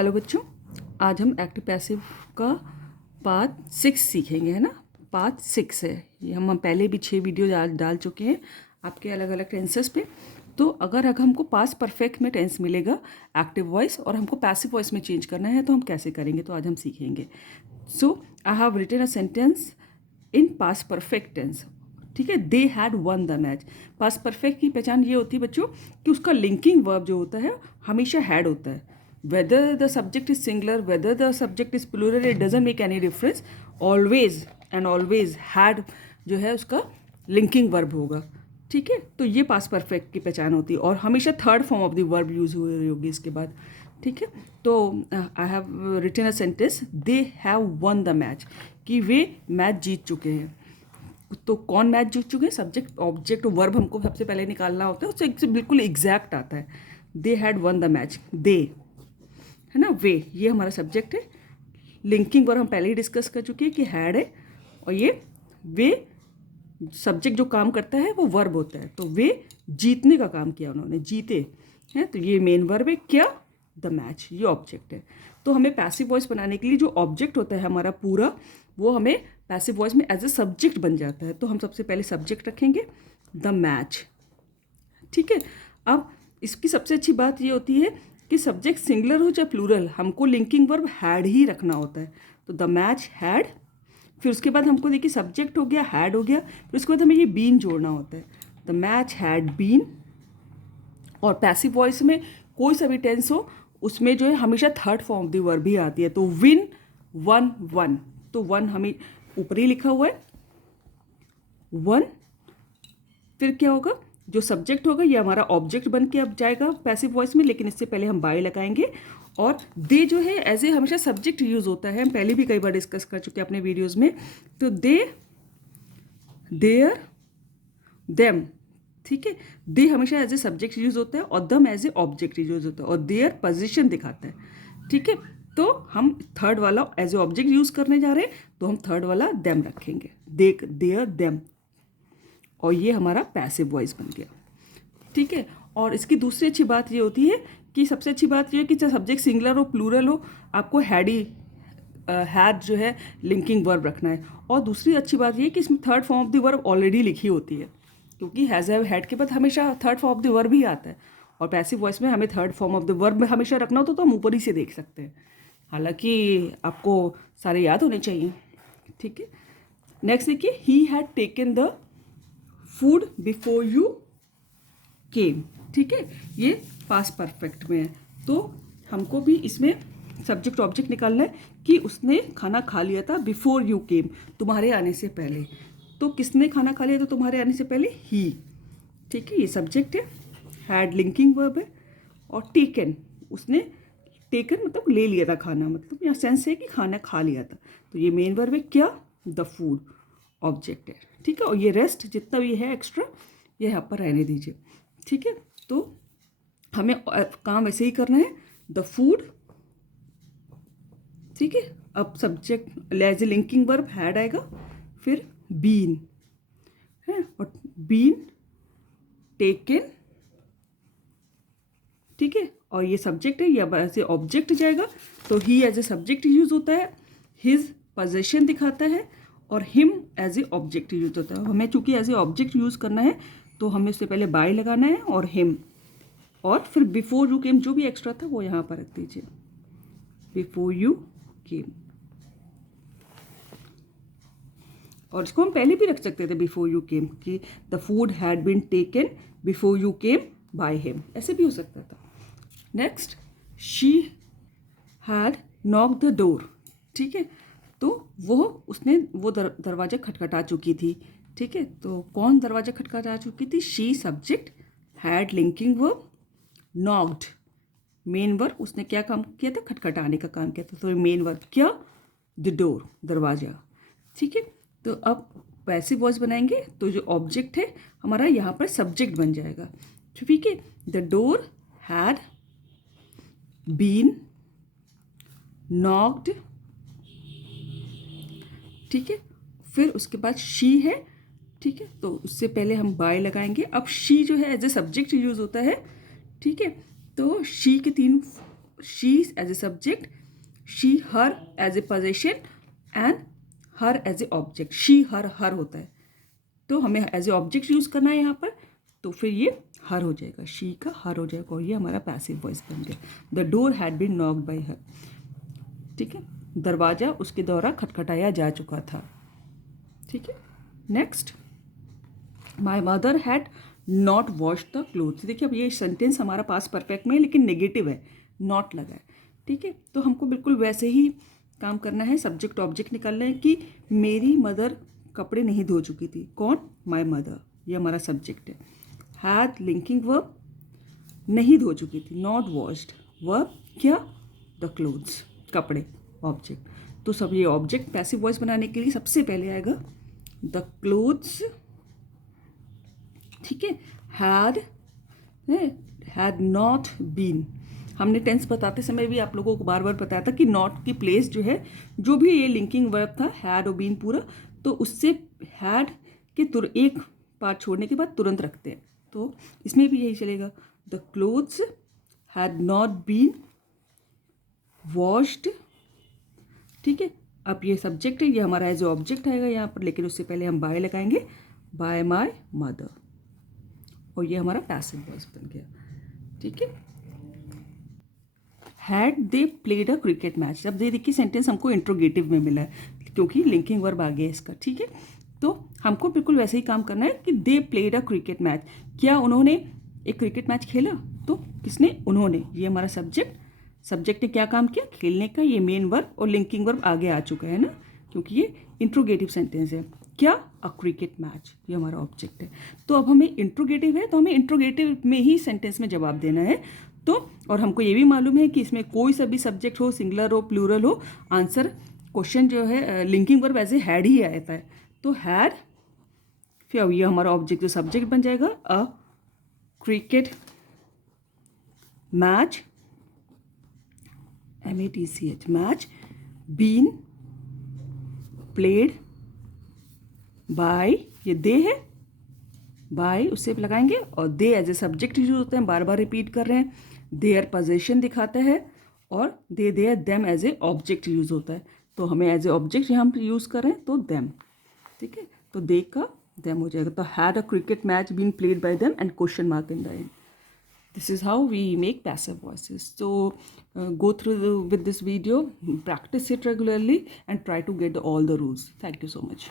Hello बच्चों, आज हम एक्टिव पैसिव का पार्ट 6 सीखेंगे, है ना। पार्ट 6 है ये। हम पहले भी 6 वीडियो डाल चुके हैं आपके अलग अलग टेंसेस पे। तो अगर हमको पास्ट परफेक्ट में टेंस मिलेगा एक्टिव वॉइस और हमको पैसिव वॉइस में चेंज करना है तो हम कैसे करेंगे, तो आज हम सीखेंगे। So I have written a sentence in past perfect tense. ठीक है, they had won the match. Past perfect की पहचान ये होती है बच्चों कि उसका लिंकिंग वर्ब जो होता है हमेशा हैड होता है। Whether the subject is singular, whether the subject is plural, it doesn't make any difference. Always and always had जो है उसका लिंकिंग वर्ब होगा। ठीक है, तो ये पास्ट परफेक्ट की पहचान होती है और हमेशा third form of the verb use हो रही होगी इसके बाद। ठीक है, तो I have written a sentence they have won the match, कि वे मैच जीत चुके हैं। तो कौन मैच जीत चुके हैं? सब्जेक्ट ऑब्जेक्ट वर्ब हमको सबसे पहले निकालना होता है, उससे बिल्कुल एग्जैक्ट आता है। They had won the match, they है ना, वे ये हमारा सब्जेक्ट है। लिंकिंग वर्ब हम पहले ही डिस्कस कर चुके हैं कि हैड है, और ये वे सब्जेक्ट जो काम करता है वो वर्ब होता है। तो वे जीतने का काम किया, उन्होंने जीते हैं, तो ये मेन वर्ब है। क्या? द मैच, ये ऑब्जेक्ट है। तो हमें पैसिव वॉइस बनाने के लिए जो ऑब्जेक्ट होता है हमारा पूरा, वो हमें पैसिव वॉइस में एज ए सब्जेक्ट बन जाता है। तो हम सबसे पहले सब्जेक्ट रखेंगे द मैच। ठीक है, अब इसकी सबसे अच्छी बात ये होती है कि सब्जेक्ट सिंगुलर हो चाहे प्लूरल, हमको लिंकिंग वर्ब हैड ही रखना होता है। तो द मैच हैड, फिर उसके बाद हमको देखिए सब्जेक्ट हो गया, हैड हो गया, फिर उसके बाद हमें ये बीन जोड़ना होता है। The match had been. और पैसिव वॉइस में कोई सा भी टेंस हो उसमें जो है हमेशा third form of the verb भी आती है। तो विन, वन, वन, तो वन हमें ऊपर ही लिखा हुआ है वन। फिर क्या होगा, जो सब्जेक्ट होगा ये हमारा ऑब्जेक्ट बन के अब जाएगा पैसिव वॉइस में, लेकिन इससे पहले हम बाय लगाएंगे। और दे जो है एज ए हमेशा सब्जेक्ट यूज होता है, हम पहले भी कई बार डिस्कस कर चुके हैं अपने वीडियोस में। तो दे, देयर, देम। ठीक है, दे हमेशा एज ए सब्जेक्ट यूज होता है और them as a object use होता है, और देयर पोजीशन दिखाता है। ठीक है, तो हम थर्ड वाला एज ए ऑब्जेक्ट यूज करने जा रहे हैं, तो हम थर्ड वाला देम रखेंगे, देख, देयर, देम, और ये हमारा पैसिव वॉइस बन गया। ठीक है, और इसकी दूसरी अच्छी बात ये होती है कि सबसे अच्छी बात ये है कि चाहे सब्जेक्ट सिंगुलर हो प्लूरल हो, आपको हैडी हैड जो है लिंकिंग वर्ब रखना है। और दूसरी अच्छी बात ये है कि इसमें third form of the verb already लिखी होती है, क्योंकि हैज़ हैड के बाद हमेशा third form of the verb ही आता है। और पैसिव वॉइस में हमें third form of the verb में हमेशा रखना होता तो हम ऊपर ही से देख सकते हैं, हालांकि आपको सारे याद होने चाहिए। ठीक है, नेक्स्ट देखिए, he had taken the food before you केम। ठीक है, ये पास्ट परफेक्ट में है, तो हमको भी इसमें सब्जेक्ट ऑब्जेक्ट निकालना है कि उसने खाना खा लिया था बिफोर यू केम, तुम्हारे आने से पहले। तो किसने खाना खा लिया था तुम्हारे आने से पहले? ही। ठीक है, ये सब्जेक्ट है, हैड लिंकिंग वर्ब है, और टेकन, उसने टेकन मतलब ले लिया था खाना, मतलब यहाँ सेंस है कि खाना खा लिया था। तो ये मेन वर्ब है। क्या? द फूड, ऑब्जेक्ट है। ठीक है, और ये रेस्ट जितना भी है एक्स्ट्रा ये यहाँ पर रहने दीजिए। ठीक है, तो हमें काम ऐसे ही करना है, द फूड। ठीक है, अब subject as a linking verb had आएगा, फिर बीन है, और बीन टेकन। ठीक है, और ये सब्जेक्ट है, ये अब एज ए ऑब्जेक्ट जाएगा, तो he as a subject use होता है, हिज पोजेशन दिखाता है, और him as a object use होता है। हमें चूंकि एज ए ऑब्जेक्ट यूज करना है तो हमें उससे पहले बाय लगाना है और हिम, और फिर बिफोर यू केम जो भी एक्स्ट्रा था वो यहाँ पर रख दीजिए, बिफोर यू केम। और इसको हम पहले भी रख सकते थे बिफोर यू केम, कि the food had been taken before you came by him, ऐसे भी हो सकता था। Next, she had knock the door. ठीक है, तो उसने वो दरवाज़ा खटखटा चुकी थी। ठीक है, तो कौन दरवाज़ा खटखटा चुकी थी? She subject, had linking verb, knocked main verb, उसने क्या काम किया था? खटखटाने का काम किया था। तो मेन वर्ब क्या? द डोर, दरवाज़ा। ठीक है, तो अब पैसिव वॉइस बनाएंगे तो जो ऑब्जेक्ट है हमारा यहाँ पर सब्जेक्ट बन जाएगा। ठीक है, the door had been knocked. ठीक है, फिर उसके बाद शी है। ठीक है, तो उससे पहले हम बाय लगाएंगे। अब शी जो है एज ए सब्जेक्ट यूज होता है। ठीक है, तो शी के 3 she as a subject, she her as a possession and her as a object. She her होता है तो हमें एज ए ऑब्जेक्ट यूज़ करना है यहाँ पर, तो फिर ये हर हो जाएगा, शी का हर हो जाएगा और ये हमारा पैसिव वॉइस बन गया। The door had been knocked by her, ठीक है, दरवाज़ा उसके द्वारा खटखटाया जा चुका था। ठीक है, next, my mother had not wash the clothes. देखिए अब ये सेंटेंस हमारा पास्ट परफेक्ट में है लेकिन नेगेटिव है, नॉट लगा है। ठीक है, तो हमको बिल्कुल वैसे ही काम करना है, सब्जेक्ट ऑब्जेक्ट निकालना है कि मेरी मदर कपड़े नहीं धो चुकी थी। कौन? माई मदर, ये हमारा सब्जेक्ट है। हैड लिंकिंग वर्ब, नहीं धो चुकी थी, नॉट वॉश्ड, वर्ब क्या? द क्लोथ्स, कपड़े, ऑब्जेक्ट। तो सब ये ऑब्जेक्ट पैसिव वॉइस बनाने के लिए सबसे पहले आएगा द क्लोथ्स, ठीक है, हैड नॉट बीन। हमने टेंस बताते समय भी आप लोगों को बार बार बताया था कि नॉट की प्लेस जो है, जो भी ये लिंकिंग वर्ब था हैड और बीन पूरा, तो उससे हैड के एक पार्ट छोड़ने के बाद तुरंत रखते हैं, तो इसमें भी यही चलेगा। The clothes had not been washed, ठीक है। अब ये सब्जेक्ट है, ये हमारा एज ऑब्जेक्ट आएगा यहाँ पर, लेकिन उससे पहले हम बाय लगाएंगे, बाय माय मदर, और ये हमारा पैसिव वॉइस बन गया। ठीक है, had they played a cricket match. अब दे देखिए सेंटेंस हमको इंट्रोगेटिव में मिला है क्योंकि लिंकिंग वर्ब आ गया इसका। ठीक है, तो हमको बिल्कुल वैसे ही काम करना है कि they played a cricket match, क्या उन्होंने एक क्रिकेट मैच खेला? तो किसने? उन्होंने, ये हमारा सब्जेक्ट ने क्या काम किया? खेलने का। ये मेन वर्ब और लिंकिंग वर्ब आगे आ चुका है ना, क्योंकि ये इंट्रोगेटिव सेंटेंस है। क्या? अ क्रिकेट मैच, ये हमारा ऑब्जेक्ट है। तो अब हमें इंट्रोगेटिव है तो हमें इंट्रोगेटिव में ही सेंटेंस में जवाब देना है। तो और हमको ये भी मालूम है कि इसमें कोई सा भी सब्जेक्ट हो, सिंगुलर हो, प्लूरल हो, आंसर क्वेश्चन जो है linking verb as a had ही आता है। तो हैड, फिर ये हमारा ऑब्जेक्ट जो सब्जेक्ट बन जाएगा, a cricket match, MATCH, match, been played by, ये दे है, बाय उससे लगाएंगे, और they as a subject use होते हैं, बार बार रिपीट कर रहे हैं। देयर पोजेशन दिखाता है, और they their them as a object use होता है, तो हमें एज ए ऑब्जेक्ट यहाँ पर यूज कर रहे हैं तो देम। ठीक है, तो दे का देम हो जाएगा। तो had a cricket match been played by them and question mark in the end. This is how we make passive voices. So go through with this video, practice it regularly and try to get all the rules. Thank you so much.